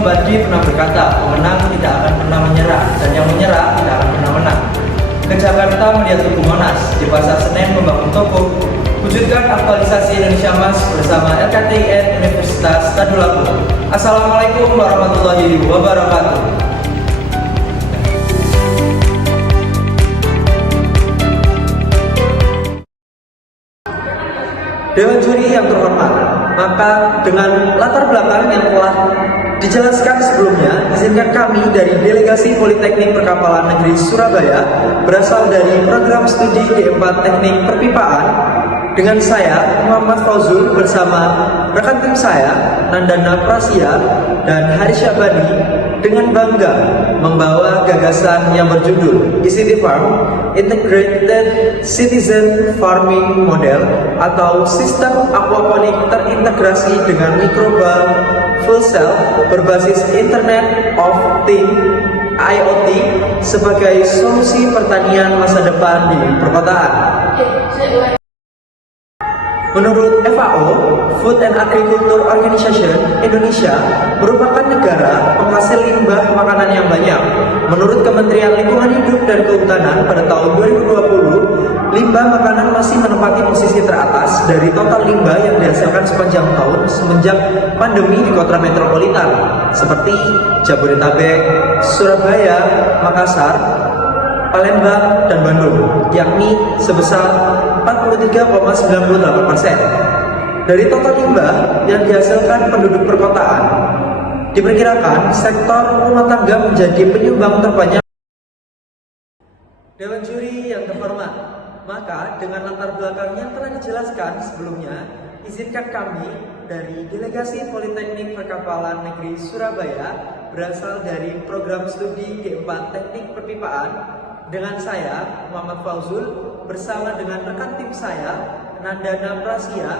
Badi pernah berkata, pemenang tidak akan pernah menyerah, dan yang menyerah tidak akan pernah menang. Ke Jakarta melihat Tugu Monas, di Pasar Senen membangun toko, wujudkan aktualisasi Indonesia Emas bersama LKTIN Universitas Tadulako. Assalamualaikum warahmatullahi wabarakatuh. Dewan juri yang terhormat, maka dengan latar belakang yang telah dijelaskan sebelumnya, izinkan kami dari Delegasi Politeknik Perkapalan Negeri Surabaya berasal dari program studi D4 Teknik Perpipaan dengan saya, Muhammad Fauzul, bersama rekan tim saya, Nandana Prasya dan Haris Syabani, dengan bangga membawa gagasan yang berjudul ICT Farm, Integrated Citizen Farming Model atau Sistem Aquaponik Terintegrasi dengan Mikroba Full Cell berbasis Internet of Things IoT sebagai solusi pertanian masa depan di perkotaan. Menurut FAO, Food and Agriculture Organization, Indonesia merupakan negara penghasil limbah makanan yang banyak. Menurut Kementerian Lingkungan Hidup dan Kehutanan pada tahun 2020, limbah makanan masih menempati posisi teratas dari total limbah yang dihasilkan sepanjang tahun semenjak pandemi di kota metropolitan seperti Jabodetabek, Surabaya, Makassar, Palembang, dan Bandung, yakni sebesar 43,98%. Dari total limbah yang dihasilkan penduduk perkotaan, diperkirakan sektor rumah tangga menjadi penyumbang terbanyak. Dewan juri yang terhormat, maka dengan latar belakang yang telah dijelaskan sebelumnya, izinkan kami dari Delegasi Politeknik Perkapalan Negeri Surabaya berasal dari program studi D4 Teknik Perpipaan dengan saya, Muhammad Fauzul, bersama dengan rekan tim saya, Nandana Prasya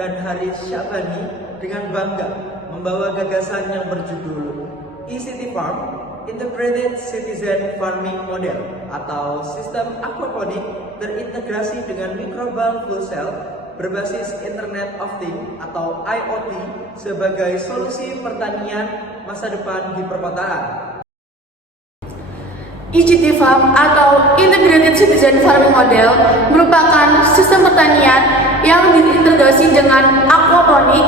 dan Haris Syabani, dengan bangga membawa gagasan yang berjudul ICT Farm, Integrated Citizen Farming Model atau Sistem Aquaponik Terintegrasi dengan Mikroba Full Cell berbasis Internet of Things atau IoT sebagai solusi pertanian masa depan di perkotaan. ICT Farm atau Integrated Citizen Farming Model merupakan sistem pertanian yang diintegrasi dengan aquaponik,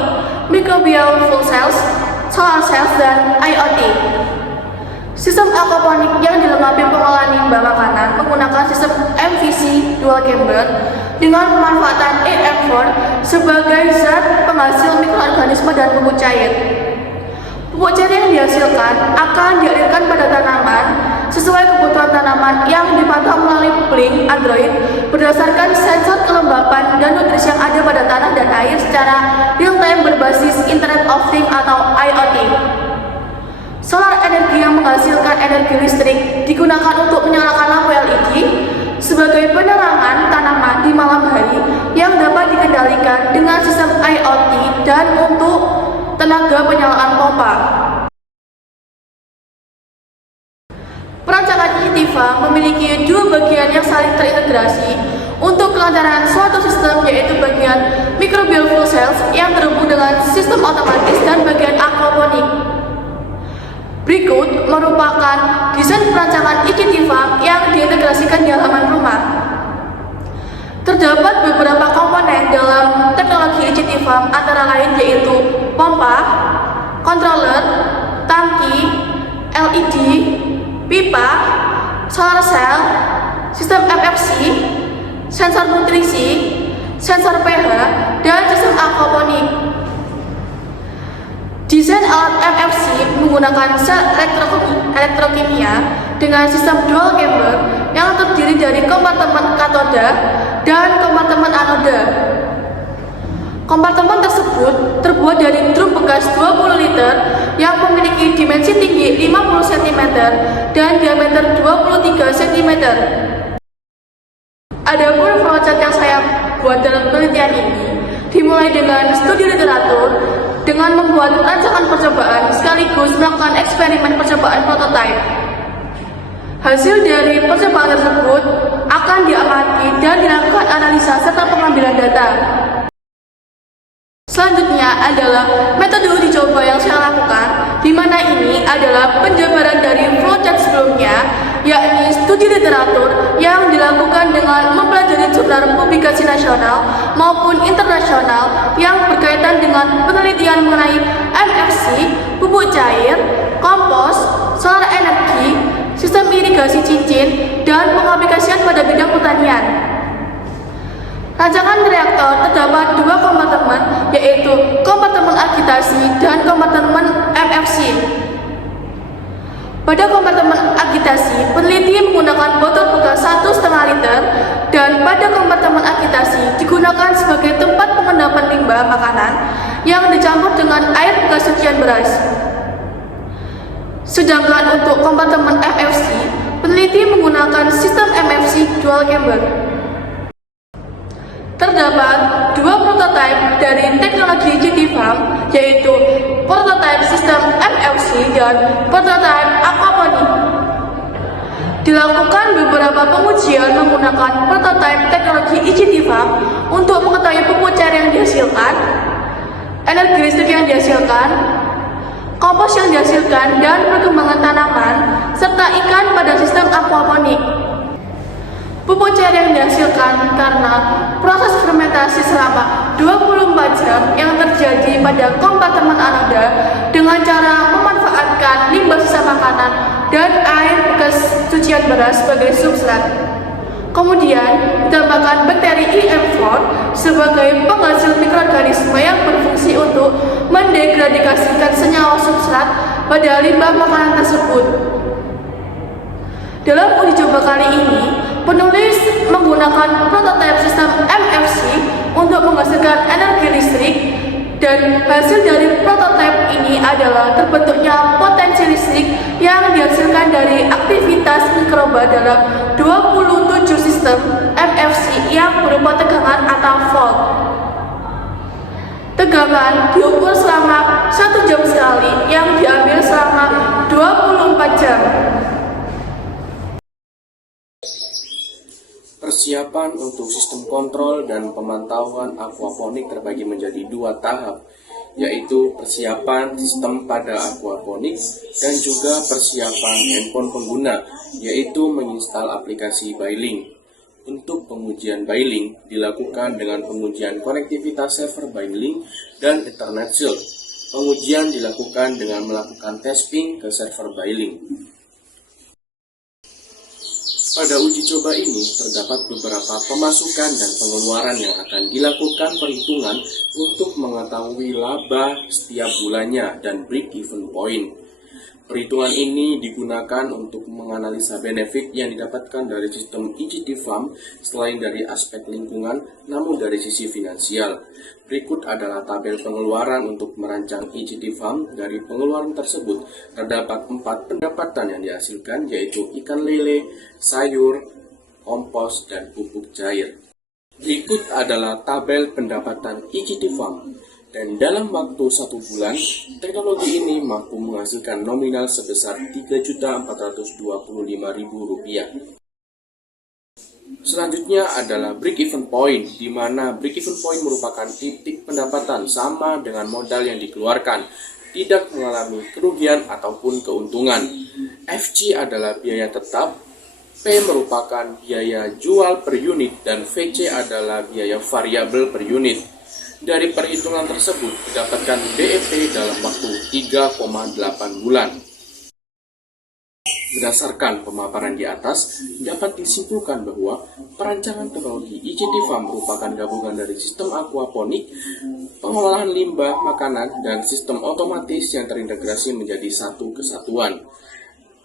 microbial full cells, solar cells, dan IoT. Sistem aquaponik yang dilengkapi pengolahan limbah makanan menggunakan sistem MVC dual chamber dengan pemanfaatan AM4 sebagai zat penghasil mikroorganisme dan pupuk cair. Pupuk cair yang dihasilkan akan dialirkan pada tanaman sesuai kebutuhan tanaman yang dipantau melalui Blink Android berdasarkan sensor kelembapan dan nutrisi yang ada pada tanah dan air secara real-time berbasis Internet of Things atau IoT. Solar energi yang menghasilkan energi listrik digunakan untuk menyalakan lampu LED sebagai penerangan tanaman di malam hari yang dapat dikendalikan dengan sistem IoT dan untuk tenaga penyalaan pompa. Perancangan ICT Farm memiliki dua bagian yang saling terintegrasi untuk kelancaran suatu sistem, yaitu bagian microbial full cells yang terhubung dengan sistem otomatis dan bagian aquaponik. Berikut merupakan desain perancangan ICT Farm yang diintegrasikan di halaman rumah. Terdapat beberapa komponen dalam teknologi ICT Farm antara lain yaitu pompa, controller, tangki, LED, pipa, solar cell, sistem MFC, sensor nutrisi, sensor pH, dan sistem aquaponik. Desain alat MFC menggunakan sel elektrokimia dengan sistem dual chamber yang terdiri dari kompartemen katoda dan kompartemen anoda. Kompartemen tersebut terbuat dari drum bekas 20 liter yang memiliki dimensi tinggi 50 cm dan diameter 23 cm. Adapun flowchart yang saya buat dalam penelitian ini dimulai dengan studi literatur dengan membuat rancangan percobaan sekaligus melakukan eksperimen percobaan prototipe. Hasil dari percobaan tersebut akan diamati dan dilakukan analisa serta pengambilan data. Selanjutnya adalah metode uji coba yang saya lakukan, di di mana ini adalah penjabaran dari flowchart sebelumnya, yakni studi literatur yang dilakukan dengan mempelajari jurnal publikasi nasional maupun internasional yang berkaitan dengan penelitian mengenai MFC, pupuk cair, kompos, solar energi, sistem irigasi cincin, dan pengaplikasian pada bidang pertanian. Rancangan reaktor terdapat dua kompartemen, yaitu kompartemen agitasi dan kompartemen MFC. Pada kompartemen agitasi, peneliti menggunakan botol bekas 1,5 liter, dan pada kompartemen agitasi digunakan sebagai tempat pengendapan limbah makanan yang dicampur dengan air bekas cucian beras. Sedangkan untuk kompartemen MFC, peneliti menggunakan sistem MFC dual chamber. Terdapat dua prototipe dari teknologi GT Farm, yaitu prototipe sistem MFC dan prototipe aquaponik. Dilakukan beberapa pengujian menggunakan prototipe teknologi IGT Farm untuk mengetahui pupuk cair yang dihasilkan, energi listrik yang dihasilkan, kompos yang dihasilkan, dan perkembangan tanaman, serta ikan pada sistem aquaponik. Pupuk cair yang dihasilkan karena proses fermentasi selama 24 jam yang terjadi pada kompartemen anoda dengan cara memanfaatkan limbah sisa makanan dan air bekas cucian beras sebagai substrat. Kemudian ditambahkan bakteri EM4 sebagai penghasil mikroorganisme yang berfungsi untuk mendegradasikan senyawa substrat pada limbah makanan tersebut. Dalam uji coba kali ini, penulis menggunakan prototipe sistem MFC untuk menghasilkan energi listrik, dan hasil dari prototipe ini adalah terbentuknya potensi listrik yang dihasilkan dari aktivitas mikroba dalam 27 sistem MFC yang berupa tegangan atau volt. Tegangan diukur selama 1 jam sekali yang diambil selama 24 jam. Persiapan untuk sistem kontrol dan pemantauan aquaponik terbagi menjadi 2 tahap, yaitu persiapan sistem pada aquaponik dan juga persiapan handphone pengguna, yaitu menginstal aplikasi Bailink. Untuk pengujian Bailink dilakukan dengan pengujian konektivitas server Bailink dan Ethernet Shield. Pengujian dilakukan dengan melakukan tes ping ke server Bailink. Pada uji coba ini terdapat beberapa pemasukan dan pengeluaran yang akan dilakukan perhitungan untuk mengetahui laba setiap bulannya dan break-even point. Perhitungan ini digunakan untuk menganalisa benefit yang didapatkan dari sistem IGT Farm selain dari aspek lingkungan, namun dari sisi finansial. Berikut adalah tabel pengeluaran untuk merancang IGT Farm. Dari pengeluaran tersebut, terdapat 4 pendapatan yang dihasilkan, yaitu ikan lele, sayur, kompos, dan pupuk cair. Berikut adalah tabel pendapatan IGT Farm. Dan dalam waktu 1 bulan, teknologi ini mampu menghasilkan nominal sebesar Rp3.425.000. Selanjutnya adalah break-even point, di mana break-even point merupakan titik pendapatan sama dengan modal yang dikeluarkan, tidak mengalami kerugian ataupun keuntungan. FC adalah biaya tetap, P merupakan biaya jual per unit, dan VC adalah biaya variabel per unit. Dari perhitungan tersebut didapatkan BEP dalam waktu 3,8 bulan. Berdasarkan pemaparan di atas, dapat disimpulkan bahwa perancangan teknologi IGT Farm merupakan gabungan dari sistem aquaponik, pengolahan limbah makanan, dan sistem otomatis yang terintegrasi menjadi satu kesatuan.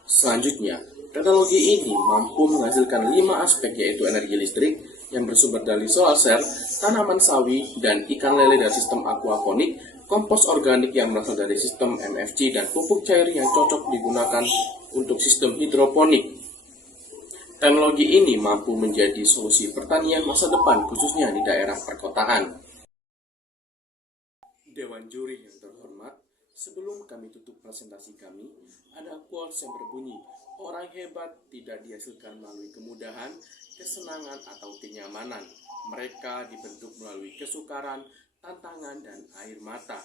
Selanjutnya, teknologi ini mampu menghasilkan 5 aspek, yaitu energi listrik yang bersumber dari solar cell, tanaman sawi, dan ikan lele dari sistem aquaponik, kompos organik yang berasal dari sistem MFC, dan pupuk cair yang cocok digunakan untuk sistem hidroponik. Teknologi ini mampu menjadi solusi pertanian masa depan, khususnya di daerah perkotaan. Dewan juri yang terhormat, sebelum kami tutup presentasi kami, ada quotes yang berbunyi, orang hebat tidak dihasilkan melalui kemudahan, kesenangan, atau kenyamanan. Mereka dibentuk melalui kesukaran, tantangan, dan air mata.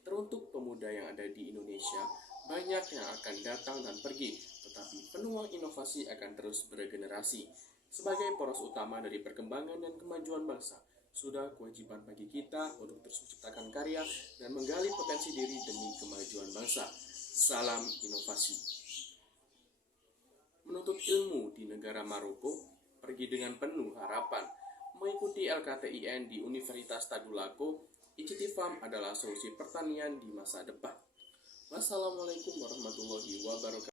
Teruntuk pemuda yang ada di Indonesia, banyak yang akan datang dan pergi, tetapi peluang inovasi akan terus beregenerasi. Sebagai poros utama dari perkembangan dan kemajuan bangsa, sudah kewajiban bagi kita untuk terus menciptakan karya dan menggali potensi diri demi kemajuan bangsa. Salam inovasi. Menuntut ilmu di negara Maroko, pergi dengan penuh harapan. Mengikuti LKTIN di Universitas Tadulako, ICT Farm adalah solusi pertanian di masa depan. Wassalamualaikum warahmatullahi wabarakatuh.